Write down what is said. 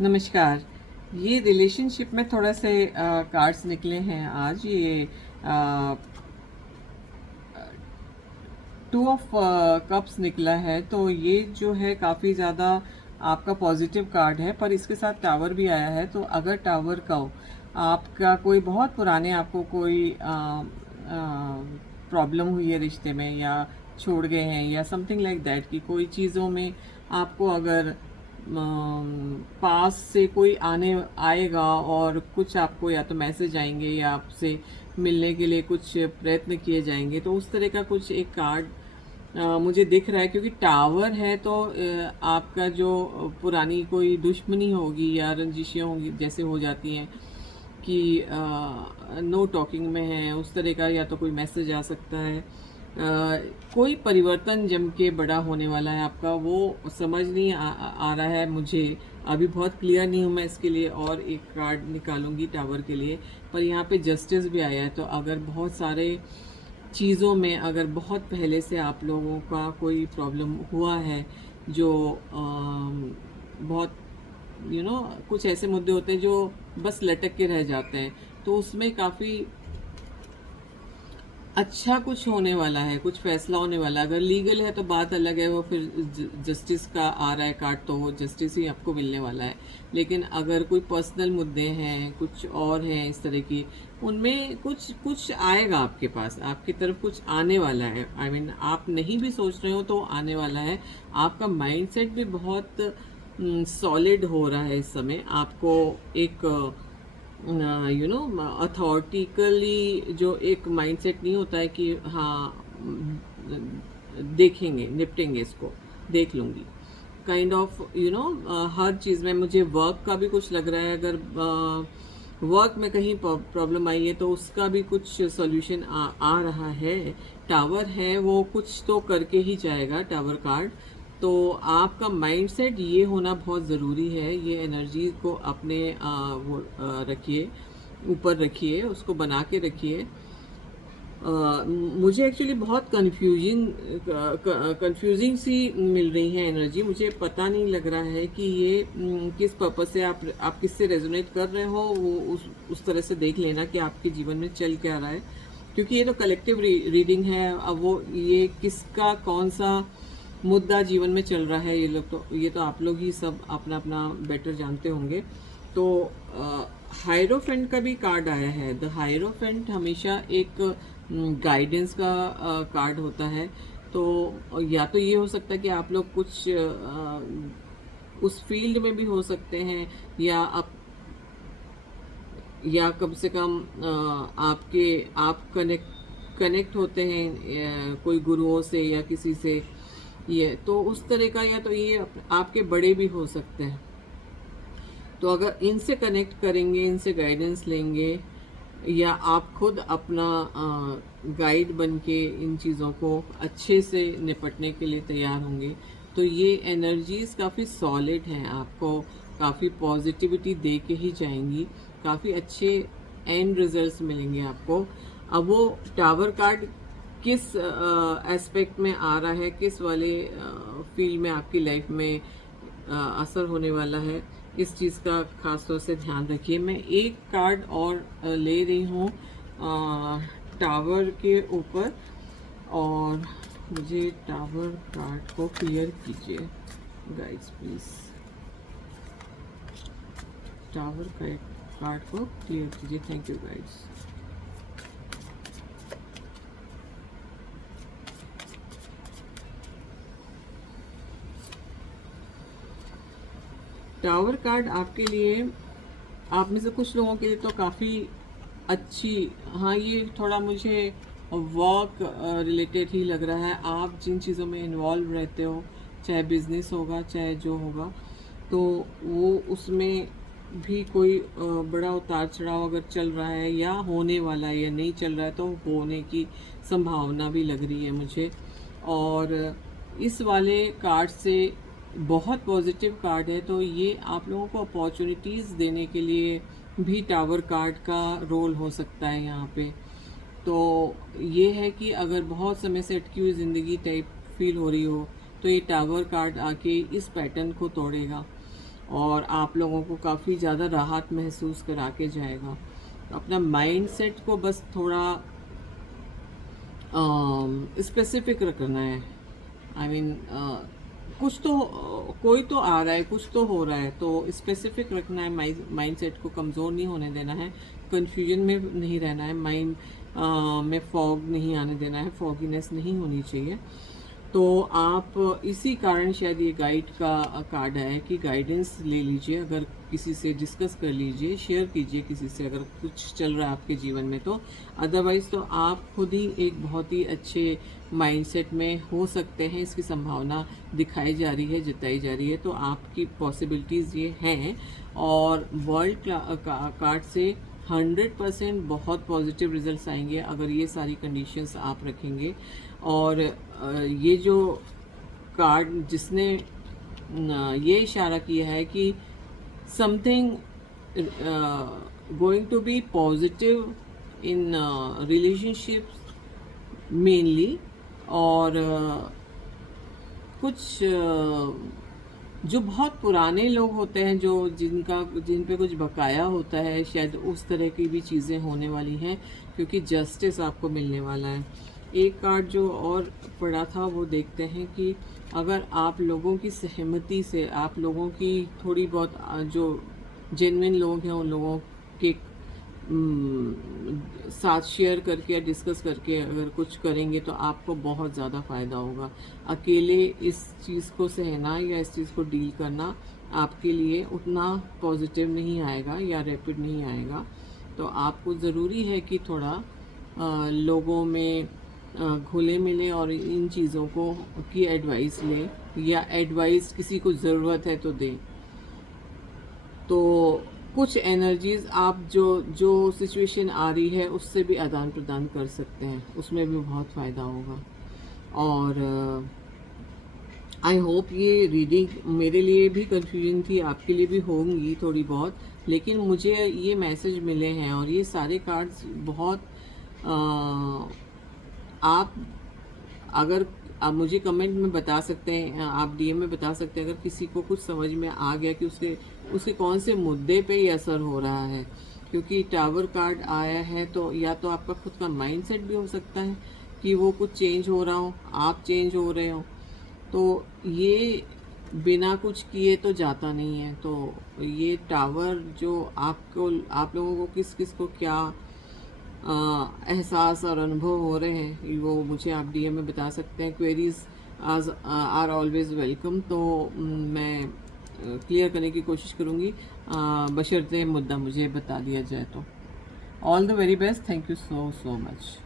नमस्कार। ये रिलेशनशिप में थोड़ा से कार्ड्स निकले हैं आज। ये टू ऑफ कप्स निकला है, तो ये जो है काफ़ी ज़्यादा आपका पॉजिटिव कार्ड है, पर इसके साथ टावर भी आया है। तो अगर टावर का आपका कोई बहुत पुराने आपको कोई प्रॉब्लम हुई है रिश्ते में, या छोड़ गए हैं, या समथिंग लाइक दैट, कि कोई चीज़ों में आपको अगर पास से कोई आने आएगा और कुछ आपको या तो मैसेज आएंगे या आपसे मिलने के लिए कुछ प्रयत्न किए जाएंगे, तो उस तरह का कुछ एक कार्ड मुझे दिख रहा है। क्योंकि टावर है तो आपका जो पुरानी कोई दुश्मनी होगी या रंजिशें होंगी जैसे हो जाती हैं कि नो टॉकिंग में है, उस तरह का या तो कोई मैसेज आ सकता है। कोई परिवर्तन जम के बड़ा होने वाला है आपका, वो समझ नहीं आ रहा है मुझे। अभी बहुत क्लियर नहीं हूँ मैं इसके लिए, और एक कार्ड निकालूंगी टावर के लिए। पर यहाँ पे जस्टिस भी आया है, तो अगर बहुत सारे चीज़ों में अगर बहुत पहले से आप लोगों का कोई प्रॉब्लम हुआ है, जो बहुत कुछ ऐसे मुद्दे होते हैं जो बस लटक के रह जाते हैं, तो उसमें काफ़ी अच्छा कुछ होने वाला है, कुछ फैसला होने वाला है। अगर लीगल है तो बात अलग है, वो फिर जस्टिस का आ रहा है कार्ड, तो वो जस्टिस ही आपको मिलने वाला है। लेकिन अगर कोई पर्सनल मुद्दे हैं, कुछ और हैं इस तरह की, उनमें कुछ कुछ आएगा आपके पास, आपकी तरफ कुछ आने वाला है। आई मीन आप नहीं भी सोच रहे हो तो आने वाला है। आपका माइंडसेट भी बहुत सॉलिड हो रहा है इस समय। आपको एक अथॉरिटिकली जो एक माइंडसेट नहीं होता है कि हाँ देखेंगे, निपटेंगे, इसको देख लूँगी, काइंड ऑफ हर चीज़ में। मुझे वर्क का भी कुछ लग रहा है। अगर वर्क में कहीं प्रॉब्लम आई है तो उसका भी कुछ सॉल्यूशन आ रहा है। टावर है, वो कुछ तो करके ही जाएगा टावर कार्ड। तो आपका माइंडसेट ये होना बहुत ज़रूरी है। ये एनर्जी को अपने रखिए, ऊपर रखिए, उसको बना के रखिए। मुझे एक्चुअली बहुत कंफ्यूजिंग सी मिल रही है एनर्जी। मुझे पता नहीं लग रहा है कि ये किस पर्पज से आप किससे रेजोनेट कर रहे हो, वो उस तरह से देख लेना कि आपके जीवन में चल क्या रहा है। क्योंकि ये तो कलेक्टिव रीडिंग है। अब वो ये किसका कौन सा मुद्दा जीवन में चल रहा है, ये तो आप लोग ही सब अपना अपना बेटर जानते होंगे। तो हायरोफेंट का भी कार्ड आया है। द हायरोफेंट हमेशा एक गाइडेंस का कार्ड होता है। तो या तो ये हो सकता है कि आप लोग कुछ उस फील्ड में भी हो सकते हैं, या कम से कम आप कनेक्ट होते हैं कोई गुरुओं से या किसी से, ये तो उस तरह का, या तो ये आपके बड़े भी हो सकते हैं। तो अगर इनसे कनेक्ट करेंगे, इनसे गाइडेंस लेंगे, या आप खुद अपना गाइड बन के इन चीज़ों को अच्छे से निपटने के लिए तैयार होंगे, तो ये एनर्जीज़ काफ़ी सॉलिड हैं, आपको काफ़ी पॉजिटिविटी दे के ही जाएंगी। काफ़ी अच्छे एंड रिजल्ट्स मिलेंगे आपको। अब वो टावर कार्ड किस एस्पेक्ट में आ रहा है, किस वाले फील्ड में आपकी लाइफ में असर होने वाला है, इस चीज़ का खास तौर से ध्यान रखिए। मैं एक कार्ड और ले रही हूँ टावर के ऊपर, और मुझे टावर कार्ड को क्लियर कीजिए गाइस प्लीज़। टावर कार्ड को क्लियर कीजिए, thank you guys. Tower card आपके लिए, आप में से कुछ लोगों के लिए तो काफ़ी अच्छी, हाँ ये थोड़ा मुझे वर्क रिलेटेड ही लग रहा है। आप जिन चीज़ों में इन्वॉल्व रहते हो, चाहे बिजनेस होगा चाहे जो होगा, तो वो उसमें भी कोई बड़ा उतार चढ़ाव अगर चल रहा है या होने वाला है या नहीं चल रहा है, तो होने की संभावना भी लग रही है मुझे। और इस वाले कार्ड से बहुत पॉजिटिव कार्ड है, तो ये आप लोगों को अपॉर्चुनिटीज़ देने के लिए भी टावर कार्ड का रोल हो सकता है यहाँ पे। तो ये है कि अगर बहुत समय से अटकी हुई ज़िंदगी टाइप फील हो रही हो, तो ये टावर कार्ड आके इस पैटर्न को तोड़ेगा। और आप लोगों को काफ़ी ज़्यादा राहत महसूस करा के जाएगा। तो अपना माइंड सेट को बस थोड़ा स्पेसिफिक रखना है। आई मीन कुछ तो कोई तो आ रहा है, कुछ तो हो रहा है, तो स्पेसिफिक रखना है। माइंड सेट को कमज़ोर नहीं होने देना है, कंफ्यूजन में नहीं रहना है, माइंड में फॉग नहीं आने देना है, फॉगीनेस नहीं होनी चाहिए। तो आप इसी कारण शायद ये गाइड का कार्ड है कि गाइडेंस ले लीजिए, अगर किसी से डिस्कस कर लीजिए, शेयर कीजिए किसी से अगर कुछ चल रहा है आपके जीवन में। तो अदरवाइज़ तो आप खुद ही एक बहुत ही अच्छे माइंडसेट में हो सकते हैं, इसकी संभावना दिखाई जा रही है, जताई जा रही है। तो आपकी पॉसिबिलिटीज़ ये हैं। और वर्ल्ड कार्ड से 100% बहुत पॉजिटिव रिजल्ट्स आएंगे अगर ये सारी कंडीशंस आप रखेंगे। और ये जो कार्ड जिसने ये इशारा किया है कि something going to be positive in relationships mainly, और कुछ जो बहुत पुराने लोग होते हैं, जो जिन पे कुछ बकाया होता है, शायद उस तरह की भी चीज़ें होने वाली हैं, क्योंकि जस्टिस आपको मिलने वाला है। एक कार्ड जो और पड़ा था वो देखते हैं कि अगर आप लोगों की सहमति से, आप लोगों की थोड़ी बहुत जो जेन्युइन लोग हैं उन लोगों के साथ शेयर करके या डिस्कस करके अगर कुछ करेंगे तो आपको बहुत ज़्यादा फ़ायदा होगा। अकेले इस चीज़ को सहना या इस चीज़ को डील करना आपके लिए उतना पॉजिटिव नहीं आएगा या रैपिड नहीं आएगा। तो आपको ज़रूरी है कि थोड़ा लोगों में घुले मिले और इन चीज़ों को की एडवाइस लें, या एडवाइस किसी को ज़रूरत है तो दें। तो कुछ एनर्जीज़ आप जो सिचुएशन आ रही है उससे भी आदान प्रदान कर सकते हैं, उसमें भी बहुत फ़ायदा होगा। और आई होप ये रीडिंग मेरे लिए भी कंफ्यूजन थी, आपके लिए भी होंगी थोड़ी बहुत, लेकिन मुझे ये मैसेज मिले हैं और ये सारे कार्ड्स बहुत आप अगर आप मुझे कमेंट में बता सकते हैं, आप डीएम में बता सकते हैं अगर किसी को कुछ समझ में आ गया कि उसके कौन से मुद्दे पे ये असर हो रहा है। क्योंकि टावर कार्ड आया है तो या तो आपका खुद का माइंडसेट भी हो सकता है कि वो कुछ चेंज हो रहा हो, आप चेंज हो रहे हो। तो ये बिना कुछ किए तो जाता नहीं है। तो ये टावर जो आप लोगों को किस किस को क्या एहसास और अनुभव हो रहे हैं वो मुझे आप डीएम में बता सकते हैं। Queries are always welcome. तो मैं क्लियर करने की कोशिश करूँगी, बशर्ते मुद्दा मुझे बता दिया जाए। तो all the very best, thank you so much.